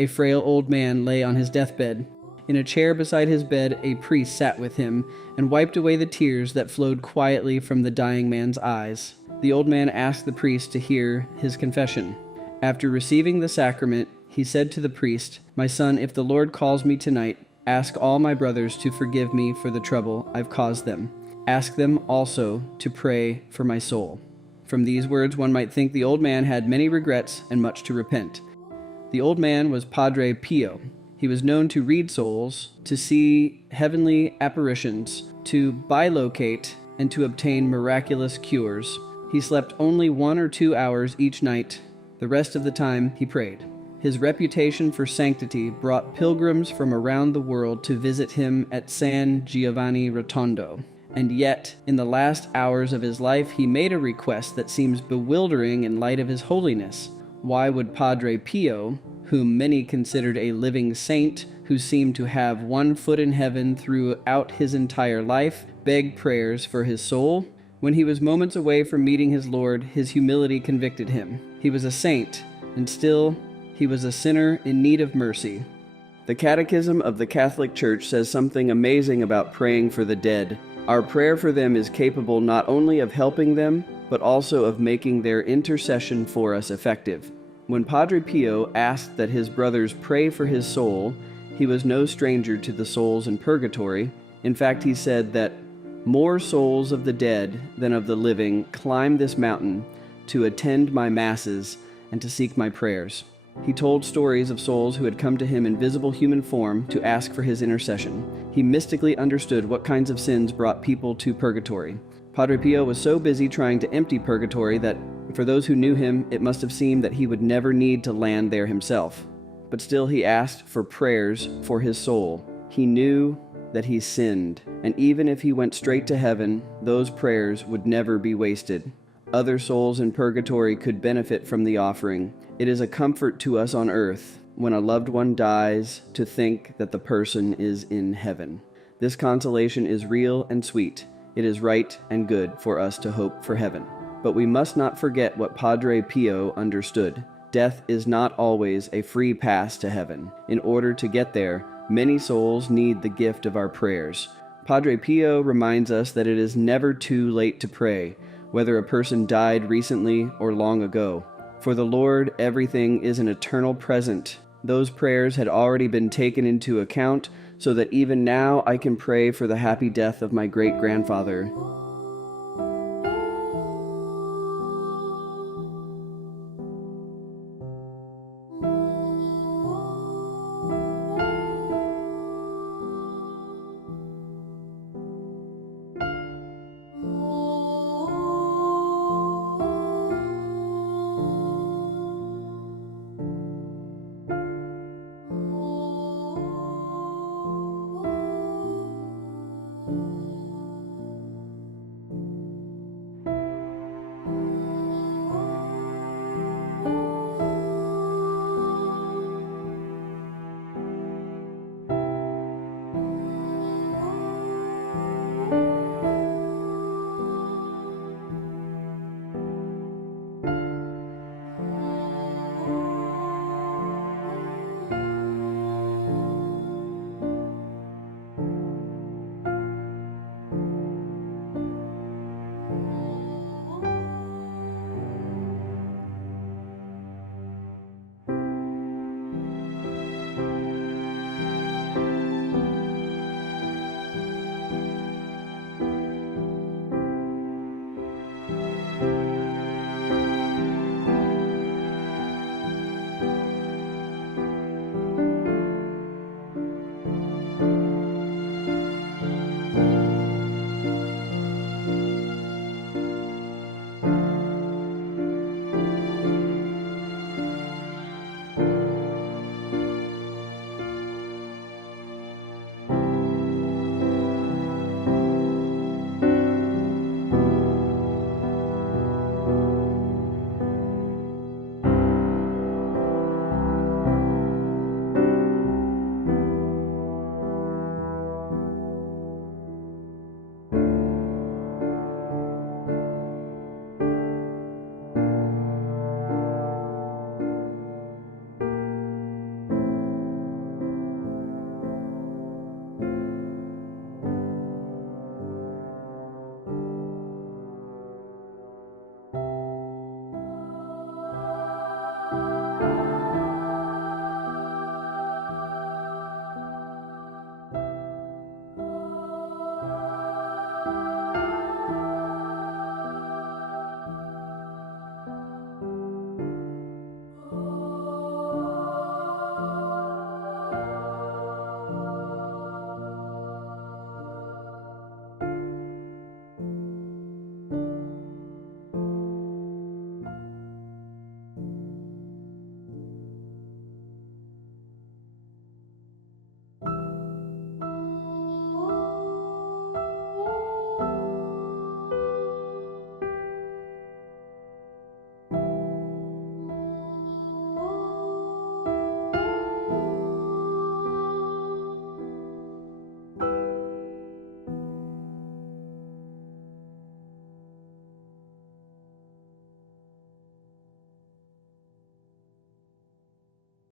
A frail old man lay on his deathbed. In a chair beside his bed, a priest sat with him and wiped away the tears that flowed quietly from the dying man's eyes. The old man asked the priest to hear his confession. After receiving the sacrament, he said to the priest, "My son, if the Lord calls me tonight, ask all my brothers to forgive me for the trouble I've caused them. Ask them also to pray for my soul." From these words, one might think the old man had many regrets and much to repent. The old man was Padre Pio. He was known to read souls, to see heavenly apparitions, to bilocate, and to obtain miraculous cures. He slept only 1 or 2 hours each night. The rest of the time he prayed. His reputation for sanctity brought pilgrims from around the world to visit him at San Giovanni Rotondo. And yet, in the last hours of his life, he made a request that seems bewildering in light of his holiness. Why would Padre Pio, whom many considered a living saint, who seemed to have one foot in heaven throughout his entire life, beg prayers for his soul? When he was moments away from meeting his Lord, his humility convicted him. He was a saint, and still he was a sinner in need of mercy. The Catechism of the Catholic Church says something amazing about praying for the dead. Our prayer for them is capable not only of helping them, but also of making their intercession for us effective. When Padre Pio asked that his brothers pray for his soul, he was no stranger to the souls in purgatory. In fact, he said that more souls of the dead than of the living climb this mountain to attend my masses and to seek my prayers. He told stories of souls who had come to him in visible human form to ask for his intercession. He mystically understood what kinds of sins brought people to purgatory. Padre Pio was so busy trying to empty purgatory that, for those who knew him, it must have seemed that he would never need to land there himself. But still he asked for prayers for his soul. He knew that he sinned, and even if he went straight to heaven, those prayers would never be wasted. Other souls in purgatory could benefit from the offering. It is a comfort to us on earth, when a loved one dies, to think that the person is in heaven. This consolation is real and sweet. It is right and good for us to hope for heaven. But we must not forget what Padre Pio understood. Death is not always a free pass to heaven. In order to get there, many souls need the gift of our prayers. Padre Pio reminds us that it is never too late to pray, whether a person died recently or long ago. For the Lord, everything is an eternal present. Those prayers had already been taken into account, so that even now I can pray for the happy death of my great-grandfather.